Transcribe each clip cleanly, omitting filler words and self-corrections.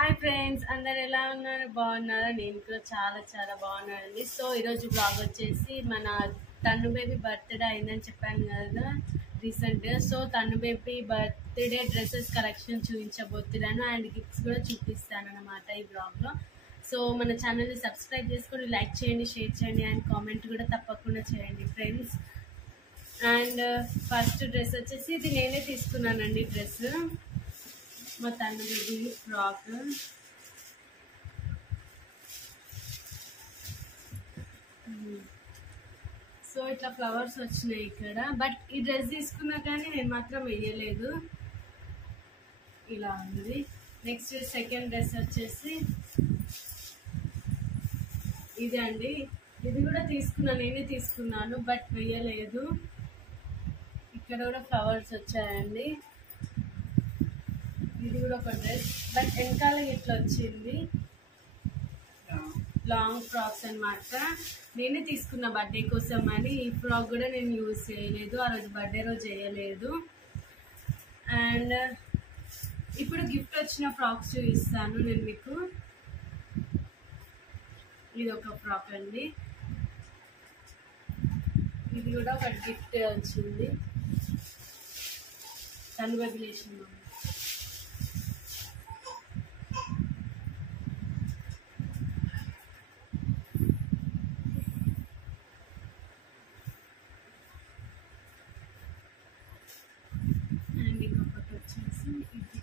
Hi friends, అందరు ఎలా ఉన్నారు? బాగున్నారా? నేను కూడా చాలా చాలా బాగున్నానండి. సో ఈరోజు బ్లాగ్ వచ్చేసి మన తన్ను బేబీ బర్త్డే అయిందని చెప్పాను కదా రీసెంట్గా. సో తన్ను బేబీ బర్త్డే డ్రెస్సెస్ కలెక్షన్ చూపించబోతున్నాను అండ్ గిఫ్ట్స్ కూడా చూపిస్తాను అన్నమాట ఈ బ్లాగ్లో. సో మన ఛానల్ని సబ్స్క్రైబ్ చేసుకొని లైక్ చేయండి, షేర్ చేయండి అండ్ కామెంట్ కూడా తప్పకుండా చేయండి ఫ్రెండ్స్. అండ్ ఫస్ట్ డ్రెస్ వచ్చేసి ఇది నేనే తీసుకున్నానండి. డ్రెస్ మా తన్ను బేబీ ఫ్రాక్. సో ఇట్లా ఫ్లవర్స్ వచ్చినాయి ఇక్కడ. బట్ ఈ డ్రెస్ తీసుకున్నా కానీ నేను మాత్రం వేయలేదు, ఇలా ఉంది. నెక్స్ట్ సెకండ్ డ్రెస్ వచ్చేసి ఇది అండి. ఇది కూడా నేనే తీసుకున్నాను బట్ వేయలేదు. ఇక్కడ కూడా ఫ్లవర్స్ వచ్చాయండి. ఇది కూడా ఒక డ్రెస్ బట్ వెనకాల ఇట్లా వచ్చింది. లాంగ్ ఫ్రాక్స్ అన్నమాట. నేనే తీసుకున్న బర్త్డే కోసం అని. ఈ ఫ్రాక్ కూడా నేను యూజ్ చేయలేదు, ఆ రోజు బర్త్డే రోజు చేయలేదు. అండ్ ఇప్పుడు గిఫ్ట్ వచ్చిన ఫ్రాక్స్ చూపిస్తాను నేను మీకు. ఇది ఒక ఫ్రాక్ అండి. ఇది కూడా ఒక గిఫ్ట్ వచ్చింది, కన్గ్రాచులేషన్. అండ్ ఇంకొకటి వచ్చేసి ఇది.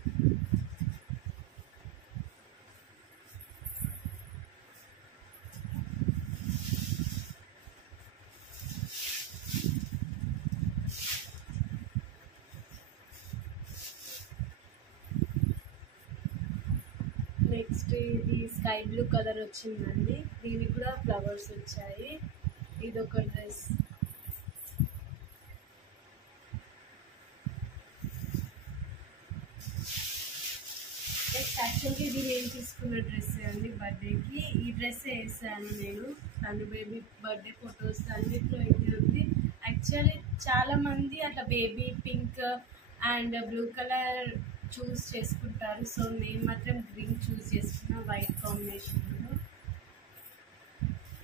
నెక్స్ట్ ఇది స్కై బ్లూ కలర్ వచ్చిందండి. దీనికి కూడా ఫ్లవర్స్ వచ్చాయి. ఇది ఒక డ్రెస్. యాక్చువల్గా ఇది నేను తీసుకున్న డ్రెస్ అండి బర్త్డేకి. ఈ డ్రెస్ వేసాను నేను. తను బేబీ బర్త్డే ఫొటోస్ అన్నిట్లో ఇది ఉంది. యాక్చువల్లీ చాలా మంది అట్లా baby pink and blue colour చూస్ చేసుకుంటారు. సో నేను మాత్రం గ్రీన్ చూస్ చేసుకున్నా, వైట్ కాంబినేషన్లో.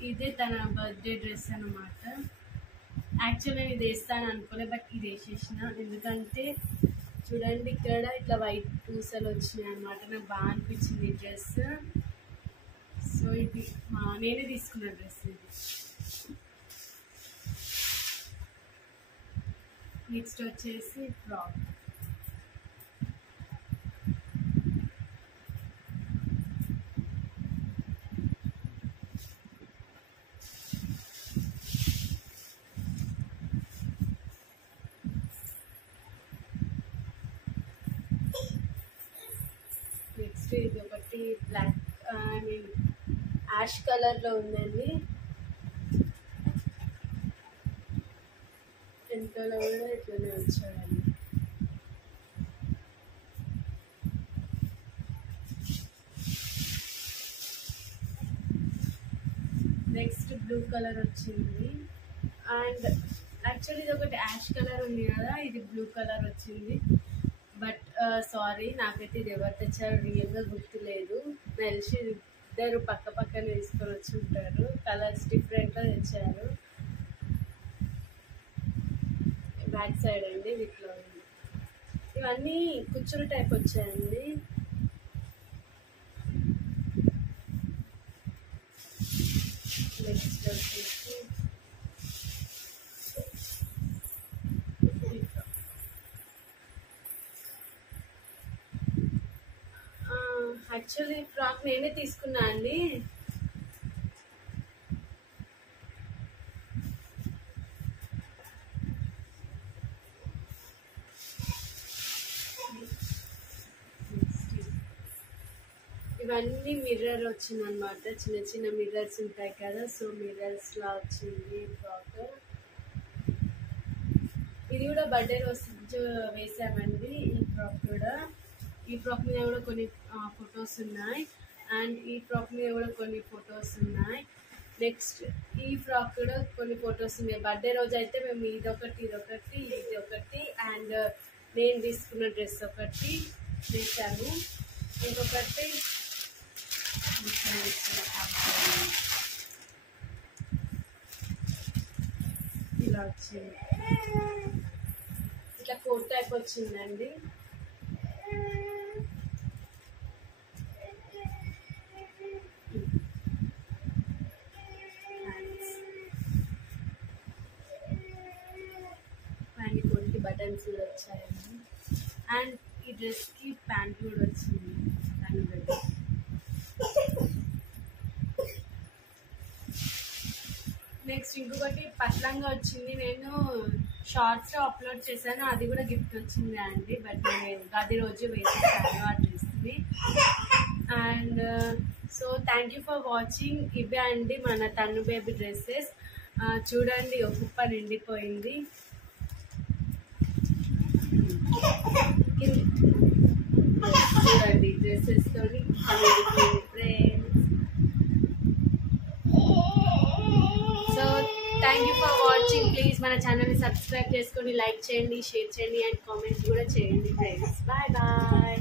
ఇదే తన బర్త్డే డ్రెస్ అన్నమాట. యాక్చువల్ నేను ఇది వేస్తాను అనుకోలే బట్ ఇది వేసేసిన. ఎందుకంటే చూడండి ఇక్కడ ఇట్లా వైట్ పూసలు వచ్చినాయి అనమాట. నాకు బాగా అనిపించింది ఈ డ్రెస్. సో ఇది నేనే తీసుకున్న డ్రెస్ ఇది. నెక్స్ట్ వచ్చేసి ఫ్రాక్. నెక్స్ట్ ఇది ఒకటి బ్లాక్ ఐ మీన్ యాష్ కలర్లో ఉందండి. వెనకాల కూడా ఇట్లనే వచ్చాయండి. నెక్స్ట్ బ్లూ కలర్ వచ్చింది. అండ్ యాక్చువల్లీ ఇది ఒకటి యాష్ కలర్ ఉంది కదా, ఇది బ్లూ కలర్ వచ్చింది. బట్ సారీ, నాకైతే ఇది ఎవరు తెచ్చారో రియల్గా గుర్తులేదు. తెలిసి ఇద్దరు పక్క పక్కన తీసుకొని వచ్చి ఉంటారు. కలర్స్ డిఫరెంట్గా తెచ్చారు. బ్యాక్ సైడ్ అండి ఇట్లా ఉంది. ఇవన్నీ కుచ్చులు టైప్ వచ్చాయండి. నెక్స్ట్ వచ్చేసి యాక్చువల్లీ ఫ్రాక్ నేనే తీసుకున్నా అండి. ఇవన్నీ మిర్రర్ వచ్చిందనమాట. చిన్న చిన్న మిర్రర్స్ ఉంటాయి కదా, సో మిర్రర్స్ లా వచ్చింది ఫ్రాక్. ఇది కూడా బర్త్డే రోజు వేసామండి. ఈ ఫ్రాక్ కూడా, ఈ ఫ్రాక్ మీద కూడా కొన్ని ఫొటోస్ ఉన్నాయి అండ్ ఈ ఫ్రాక్ మీద కూడా కొన్ని ఫొటోస్ ఉన్నాయి. నెక్స్ట్ ఈ ఫ్రాక్ కూడా కొన్ని ఫొటోస్ ఉన్నాయి. బర్త్డే రోజు అయితే మేము ఇది ఒకటి అండ్ నేను తీసుకున్న డ్రెస్ ఒకటి వేసాను. ఇంకొకటి ఇలా వచ్చింది, ఇట్లా కోట్ టైప్ వచ్చిందండి. ప్యాంట్ కోట్కి బటన్స్ కూడా వచ్చాయండి. అండ్ ఈ డ్రెస్కి ప్యాంట్ కూడా వచ్చింది. నెక్స్ట్ ఇంకొకటి పట్లంగా వచ్చింది, నేను షార్ట్స్లో అప్లోడ్ చేశాను, అది కూడా గిఫ్ట్ వచ్చింది అండి. బట్ నేను అది రోజు వేసేసాను ఆ డ్రెస్ని. And so thank you for watching. ఇవే అండి మన తన్ను బేబీ డ్రెస్సెస్. చూడండి ఒక కుప్ప నిండిపోయింది. చూడండి డ్రెస్సెస్ తోని friends. So thank you for watching. Please మన ఛానల్ని సబ్స్క్రైబ్ చేసుకొని లైక్ చేయండి, షేర్ చేయండి అండ్ కామెంట్స్ కూడా చేయండి ఫ్రెండ్స్. Bye bye.